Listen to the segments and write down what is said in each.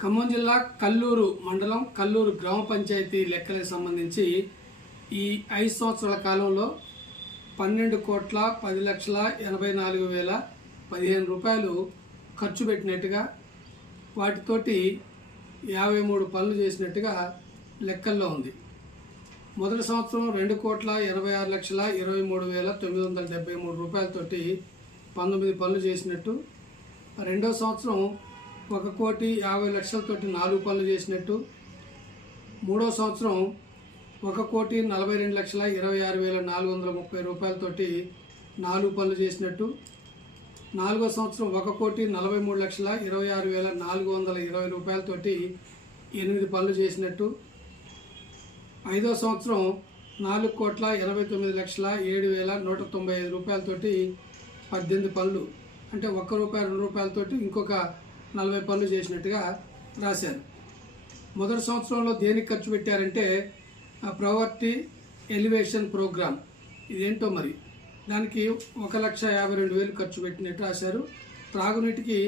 ఖమ్మం జిల్లా కల్లూరు మండలం కల్లూరు గ్రామ పంచాయతీ లెక్కలకు సంబంధించి ఈ ఐదు సంవత్సరాల కాలంలో పన్నెండు కోట్ల పది లక్షల ఎనభై నాలుగు వేల పదిహేను రూపాయలు ఖర్చు పెట్టినట్టుగా వాటితోటి యాభై మూడు పనులు చేసినట్టుగా లెక్కల్లో ఉంది. మొదటి సంవత్సరం రెండు కోట్ల ఎనభై ఆరు లక్షల ఇరవై మూడు వేల తొమ్మిది వందల డెబ్బై మూడు రూపాయలతోటి పంతొమ్మిది పనులు చేసినట్టు రెండో సంవత్సరం ఒక కోటి యాభై లక్షలతోటి నాలుగు పనులు చేసినట్టు. మూడో సంవత్సరం ఒక కోటి నలభై రెండు లక్షల ఇరవై ఆరు వేల నాలుగు వందల ముప్పై రూపాయలతోటి నాలుగు పనులు చేసినట్టు. నాలుగో సంవత్సరం ఒక కోటి నలభై మూడు లక్షల ఇరవై ఆరు వేల నాలుగు వందల ఇరవై రూపాయలతోటి ఎనిమిది పనులు చేసినట్టు. ఐదో సంవత్సరం నాలుగు కోట్ల ఎనభై తొమ్మిది లక్షల ఏడు వేల నూట తొంభై ఐదు రూపాయలతోటి పద్దెనిమిది పనులు. అంటే ఒక్క రూపాయి రెండు రూపాయలతోటి ఇంకొక నలభై పనులు చేసినట్టుగా రాశారు. మొదటి సంవత్సరంలో దేనికి ఖర్చు పెట్టారంటే ప్రవర్టీ ఎలివేషన్ ప్రోగ్రామ్ ఇదేంటో మరి? దానికి ఒక లక్ష యాభై రెండు వేలు ఖర్చు పెట్టినట్టు రాశారు. త్రాగునీటికి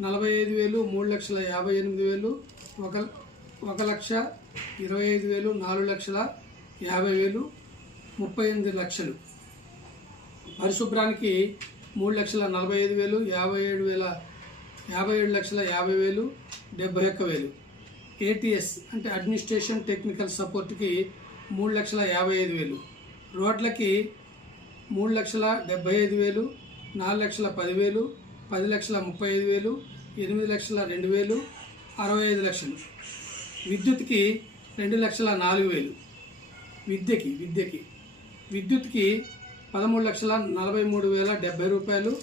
నలభై ఐదు వేలు మూడు లక్షల యాభై ఎనిమిది వేలు ఒక ఒక లక్ష ఇరవై ఐదు వేలు నాలుగు లక్షల యాభై వేలు ముప్పై ఎనిమిది లక్షలు. పరిశుభ్రానికి మూడు లక్షల నలభై ఐదు వేలు యాభై ఏడు వేల యాభై ఏడు లక్షల యాభై వేలు డెబ్బై ఒక్క వేలు. ఏటీఎస్ అంటే అడ్మినిస్ట్రేషన్ టెక్నికల్ సపోర్ట్కి మూడు లక్షల యాభై ఐదు వేలు. రోడ్లకి మూడు లక్షల డెబ్బై ఐదు వేలు నాలుగు లక్షల పదివేలు పది లక్షల ముప్పై ఐదు వేలు ఎనిమిది లక్షల రెండు వేలు అరవై ఐదు లక్షలు. విద్యుత్కి రెండు లక్షల నాలుగు వేలు. విద్యకి విద్యకి. విద్యుత్కి పదమూడు లక్షల నలభై మూడు వేల డెబ్బై రూపాయలు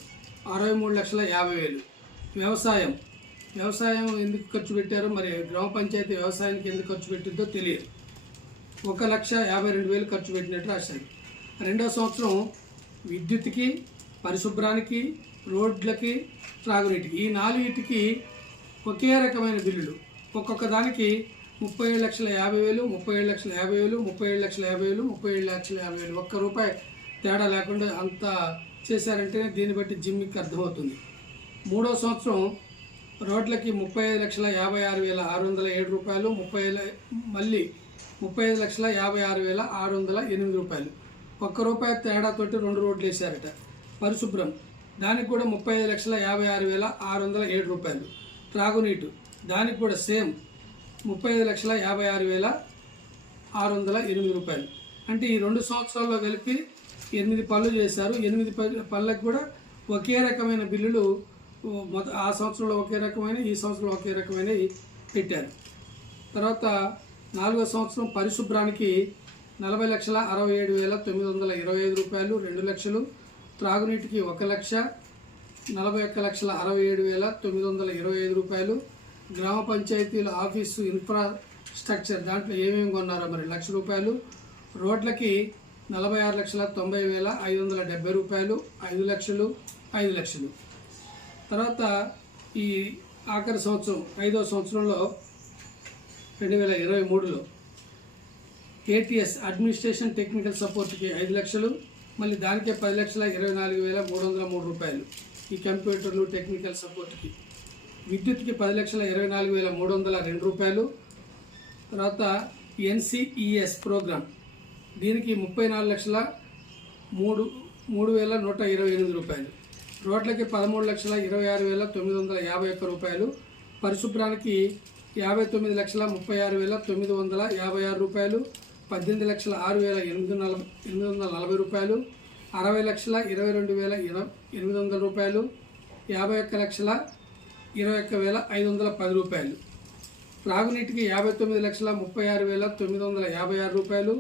అరవై మూడు లక్షల యాభై వేలు. వ్యవసాయం. వ్యవసాయం ఎందుకు ఖర్చు పెట్టారో మరి గ్రామ పంచాయతీ వ్యవసాయానికి ఎందుకు ఖర్చు పెట్టిందో తెలియదు. ఒక లక్ష యాభై రెండు వేలు ఖర్చు పెట్టినట్టు రాశారు. రెండో సంవత్సరం విద్యుత్కి పరిశుభ్రానికి రోడ్లకి త్రాగునీటికి ఈ నాలుగిటికి ఒకే రకమైన బిల్లులు. ఒక్కొక్క దానికి ముప్పై ఏడు లక్షల యాభై వేలు ముప్పై ఏడు లక్షల యాభై వేలు ముప్పై ఏడు లక్షల యాభై వేలు ముప్పై ఏడు లక్షల యాభై వేలు. ఒక్క రూపాయి తేడా లేకుండా అంత చేశారంటే దీన్ని బట్టి జిమ్కి అర్థమవుతుంది. మూడో సంవత్సరం రోడ్లకి ముప్పై ఐదు లక్షల యాభై ఆరు వేల ఆరు వందల ఏడు రూపాయలు ముప్పై మళ్ళీ ముప్పై ఐదు లక్షల యాభై ఆరు వేల ఆరు వందల ఎనిమిది రూపాయలు. ఒక్క రూపాయి తేడాతోటి రెండు రోడ్లు వేశారట పరిశుభ్రం. దానికి కూడా ముప్పై ఐదు లక్షల యాభై ఆరు వేల ఆరు వందల ఏడు రూపాయలు. త్రాగునీటు. దానికి కూడా సేమ్ ముప్పై ఐదు లక్షల యాభై ఆరు వేల ఆరు వందల ఎనిమిది రూపాయలు. అంటే ఈ రెండు సంవత్సరాల్లో కలిపి ఎనిమిది పనులు చేశారు. ఎనిమిది ప- పనులకు కూడా ఒకే రకమైన బిల్లులు ఆ సంవత్సరంలో ఒకే రకమైన ఈ సంవత్సరంలో ఒకే రకమైన పెట్టారు. తర్వాత నాలుగో సంవత్సరం పరిశుభ్రానికి నలభై లక్షల అరవై ఏడు వేల తొమ్మిది వందల ఇరవై ఐదు రూపాయలు రెండు లక్షలు. త్రాగునీటికి ఒక లక్ష నలభై ఒక్క లక్షల అరవై ఏడు వేల తొమ్మిది వందల ఇరవై ఐదు రూపాయలు. గ్రామ పంచాయతీల ఆఫీసు ఇన్ఫ్రాస్ట్రక్చర్ దాంట్లో ఏమేమి కొన్నారో మరి లక్ష రూపాయలు. రోడ్లకి నలభై ఆరు లక్షల తొంభై వేల ఐదు వందల డెబ్బై రూపాయలు ఐదు లక్షలు ఐదు లక్షలు. తర్వాత ఈ ఆఖరి సంవత్సరం ఐదో సంవత్సరంలో రెండు వేల ఇరవై మూడులో ఏటీఎస్ అడ్మినిస్ట్రేషన్ టెక్నికల్ సపోర్ట్కి ఐదు లక్షలు మళ్ళీ దానికే పది లక్షల ఇరవై నాలుగు వేల మూడు వందల మూడు రూపాయలు ఈ కంప్యూటర్లు టెక్నికల్ సపోర్ట్కి. విద్యుత్కి పది లక్షల ఇరవై నాలుగు వేల మూడు వందల రెండు రూపాయలు. తర్వాత ఎన్సిఈఎస్ ప్రోగ్రామ్ దీనికి ముప్పై నాలుగు లక్షల మూడు మూడు వేల నూట ఇరవై ఎనిమిది రూపాయలు. రోడ్లకి పదమూడు లక్షల ఇరవై ఆరు వేల తొమ్మిది వందల యాభై ఒక్క రూపాయలు పరిశుభ్రానికి యాభై తొమ్మిది లక్షల ముప్పై ఆరు వేల తొమ్మిది వందల యాభై ఆరు రూపాయలు పద్దెనిమిది లక్షల ఆరు వేల ఎనిమిది నలభై ఎనిమిది వందల నలభై రూపాయలు అరవై లక్షల ఇరవై రెండు వేల ఇరవై ఎనిమిది వందల రూపాయలు యాభై ఒక్క లక్షల ఇరవై ఒక్క వేల ఐదు వందల పది రూపాయలు. త్రాగునీటికి యాభై తొమ్మిది లక్షల ముప్పై ఆరు వేల తొమ్మిది వందల యాభై ఆరు రూపాయలు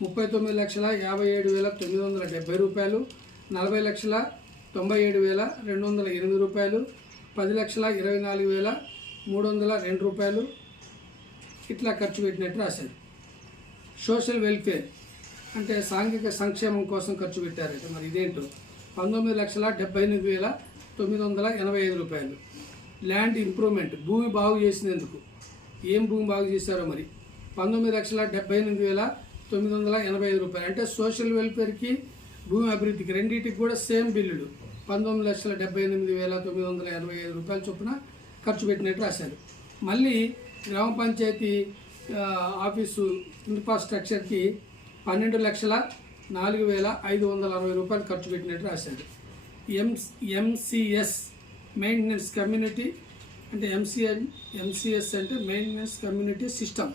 ముప్పై తొమ్మిది లక్షల యాభై ఏడు వేల తొమ్మిది వందల డెబ్బై రూపాయలు నలభై లక్షల తొంభై ఏడు వేల రెండు వందల ఎనిమిది రూపాయలు పది లక్షల ఇరవై నాలుగు వేల మూడు వందల రెండు రూపాయలు ఇట్లా ఖర్చు పెట్టినట్టు రాశారు. సోషల్ వెల్ఫేర్ అంటే సాంఘిక సంక్షేమం కోసం ఖర్చు పెట్టారట. మరి ఇదేంటో? పంతొమ్మిది లక్షల డెబ్బై ఎనిమిది వేల తొమ్మిది వందల ఎనభై ఐదు రూపాయలు. ల్యాండ్ ఇంప్రూవ్మెంట్ భూమి బాగు చేసినందుకు. ఏం భూమి బాగు చేశారో మరి? పంతొమ్మిది లక్షల డెబ్బై ఎనిమిది వేల తొమ్మిది వందల ఎనభై ఐదు రూపాయలు. అంటే సోషల్ వెల్ఫేర్కి భూమి అభివృద్ధికి రెండింటికి కూడా సేమ్ బిల్లులు. పంతొమ్మిది లక్షల డెబ్బై ఎనిమిది వేల తొమ్మిది వందల ఎనభై ఐదు రూపాయల చొప్పున ఖర్చు పెట్టినట్టు రాశారు. మళ్ళీ గ్రామ పంచాయతీ ఆఫీసు ఇన్ఫ్రాస్ట్రక్చర్కి పన్నెండు లక్షల నాలుగు వేల ఐదు వందల అరవై రూపాయలు ఖర్చు పెట్టినట్టు రాశారు. ఎం ఎంసిఎస్ మెయింటెనెన్స్ కమ్యూనిటీ అంటే ఎంసీఎన్ ఎంసీఎస్ అంటే మెయింటెనెన్స్ కమ్యూనిటీ సిస్టమ్.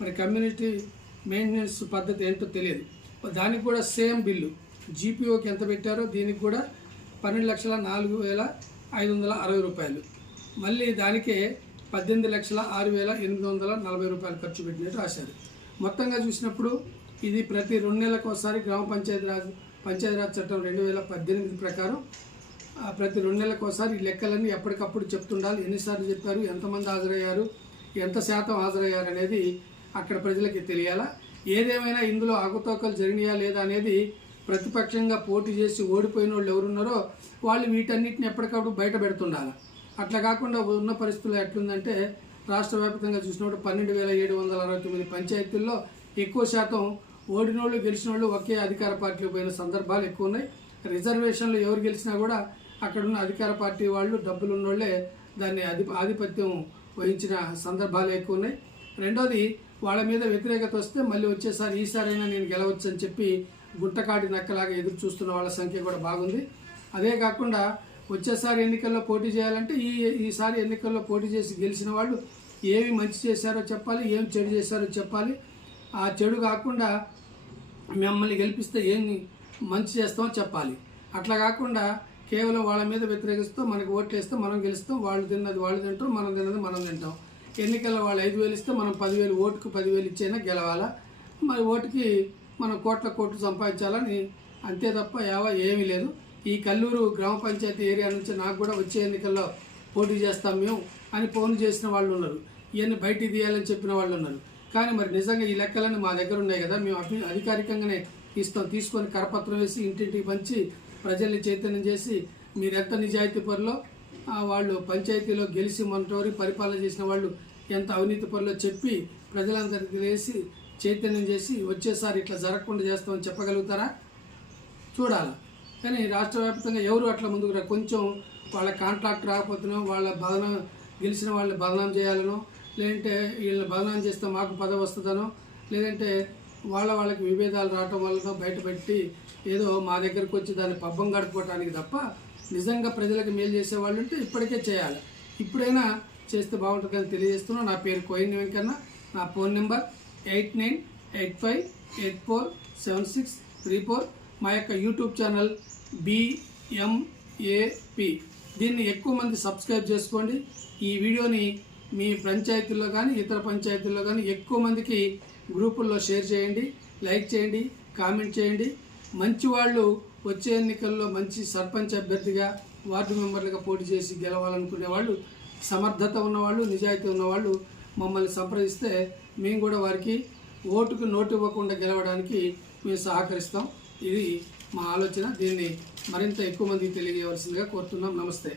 మరి కమ్యూనిటీ మెయింటెనెన్స్ పద్ధతి ఏంటో తెలియదు. దానికి కూడా సేమ్ బిల్లు. జీపీఓకి ఎంత పెట్టారో దీనికి కూడా పన్నెండు లక్షల నాలుగు వేల ఐదు వందల అరవై రూపాయలు. మళ్ళీ దానికే పద్దెనిమిది లక్షల ఆరు వేల ఎనిమిది వందల నలభై రూపాయలు ఖర్చు పెట్టినట్టు రాశారు. మొత్తంగా చూసినప్పుడు ఇది ప్రతి రెండు నెలలకు ఒకసారి గ్రామ పంచాయతీరాజ్ పంచాయతీరాజ్ చట్టం రెండు వేల పద్దెనిమిది ప్రకారం ప్రతి రెండు నెలలకు ఒకసారి ఈ లెక్కలన్నీ ఎప్పటికప్పుడు చెప్తుండాలి. ఎన్నిసార్లు చెప్పారు? ఎంతమంది హాజరయ్యారు? ఎంత శాతం హాజరయ్యారు అనేది అక్కడ ప్రజలకి తెలియాలా? ఏదేమైనా ఇందులో అవకతవకలు జరిగినాయా లేదా అనేది ప్రతిపక్షంగా పోటీ చేసి ఓడిపోయిన వాళ్ళు ఎవరున్నారో వాళ్ళు వీటన్నిటిని ఎప్పటికప్పుడు బయట పెడుతుండాలి. అట్లా కాకుండా ఉన్న పరిస్థితుల్లో ఎట్లుందంటే రాష్ట్ర వ్యాప్తంగా చూసినప్పుడు పన్నెండు వేల ఏడు వందల అరవై తొమ్మిది పంచాయతీల్లో ఎక్కువ శాతం ఓడినోళ్ళు గెలిచిన వాళ్ళు ఒకే అధికార పార్టీలో పోయిన సందర్భాలు ఎక్కువ ఉన్నాయి రిజర్వేషన్లు ఎవరు గెలిచినా కూడా అక్కడున్న అధికార పార్టీ వాళ్ళు డబ్బులు ఉన్నోళ్ళే దాన్ని అధి ఆధిపత్యం వహించిన సందర్భాలు ఎక్కువ ఉన్నాయి రెండోది వాళ్ళ మీద వ్యతిరేకత వస్తే మళ్ళీ వచ్చేసారి ఈసారైనా నేను గెలవచ్చు అని చెప్పి గుట్టకాటి నక్కలాగా ఎదురు చూస్తున్న వాళ్ళ సంఖ్య కూడా బాగుంది. అదే కాకుండా వచ్చేసారి ఎన్నికల్లో పోటీ చేయాలంటే ఈ ఈసారి ఎన్నికల్లో పోటీ చేసి గెలిచిన వాళ్ళు ఏమి మంచి చేశారో చెప్పాలి ఏం చెడు చేశారో చెప్పాలి. ఆ చెడు కాకుండా మిమ్మల్ని గెలిపిస్తే ఏమి మంచి చేస్తామో చెప్పాలి. అట్లా కాకుండా కేవలం వాళ్ళ మీద వ్యతిరేకిస్తూ మనకి ఓట్లేస్తే మనం గెలుస్తాం వాళ్ళు తిన్నది వాళ్ళు తింటారు మనం తిన్నది మనం తింటాం. ఎన్నికల్లో వాళ్ళు ఐదు వేలు ఇస్తే మనం పదివేలు ఓటుకు పదివేలు ఇచ్చైనా గెలవాలా? మరి ఓటుకి మనం కోట్ల కోట్లు సంపాదించాలని అంతే తప్ప యావ ఏమీ లేదు. ఈ కల్లూరు గ్రామ పంచాయతీ ఏరియా నుంచి నాకు కూడా వచ్చే ఎన్నికల్లో పోటీ చేస్తాం మేము అని ఫోన్ చేసిన వాళ్ళు ఉన్నారు. ఇవన్నీ బయటికి తీయాలని చెప్పిన వాళ్ళు ఉన్నారు. కానీ మరి నిజంగా ఈ లెక్కలన్నీ మా దగ్గర ఉన్నాయి కదా మేము అధికారికంగానే ఇస్తాం. తీసుకొని కరపత్రం వేసి ఇంటింటికి పంచి ప్రజల్ని చైతన్యం చేసి మీరు ఎంత నిజాయితీ పరులో వాళ్ళు పంచాయతీలో గెలిచి మొన్నటి పరిపాలన చేసిన వాళ్ళు ఎంత అవినీతి పరులో చెప్పి ప్రజలందరికీ తెలిసి చైతన్యం చేసి వచ్చేసారి ఇట్లా జరగకుండా చేస్తామని చెప్పగలుగుతారా? చూడాలి. కానీ రాష్ట్ర వ్యాప్తంగా ఎవరు అట్లా ముందుకు రా కొంచెం వాళ్ళ కాంట్రాక్ట్ రాకపోతున్నాం వాళ్ళ బదనం గెలిచిన వాళ్ళని బదనాం చేయాలనో లేదంటే వీళ్ళని బదనాం చేస్తే మాకు పదవి వస్తుందనో లేదంటే వాళ్ళ వాళ్ళకి విభేదాలు రావటం వల్ల బయటపెట్టి ఏదో మా దగ్గరకు వచ్చి దాన్ని పబ్బం గడుపుకోవటానికి తప్ప నిజంగా ప్రజలకు మేలు చేసే వాళ్ళు ఉంటే ఇప్పటికే చేయాలి. ఇప్పుడైనా చేస్తే బాగుంటుందని తెలియజేస్తున్నాను నా పేరు కోయిన్ వెంకన్న. నా phone number eight nine eight five eight four seven six three four మా యొక్క యూట్యూబ్ ఛానల్ బిఎంఏపి దీన్ని ఎక్కువ మంది సబ్స్క్రైబ్ చేసుకోండి. ఈ వీడియోని మీ పంచాయతీల్లో కానీ ఇతర పంచాయతీల్లో కానీ ఎక్కువ మందికి గ్రూపుల్లో షేర్ చేయండి లైక్ చేయండి కామెంట్ చేయండి. మంచి వాళ్ళు వచ్చే ఎన్నికల్లో మంచి సర్పంచ్ అభ్యర్థిగా వార్డు మెంబర్లుగా పోటీ చేసి గెలవాలనుకునే వాళ్ళు సమర్థత ఉన్నవాళ్ళు నిజాయితీ ఉన్నవాళ్ళు మమ్మల్ని సంప్రదిస్తే మేము కూడా వారికి ఓటుకు నోటు ఇవ్వకుండా గెలవడానికి మేము సహకరిస్తాం. ఇది మా ఆలోచన. దీన్ని మరింత ఎక్కువ మందికి తెలియజేయవలసిందిగా కోరుతున్నాం. నమస్తే.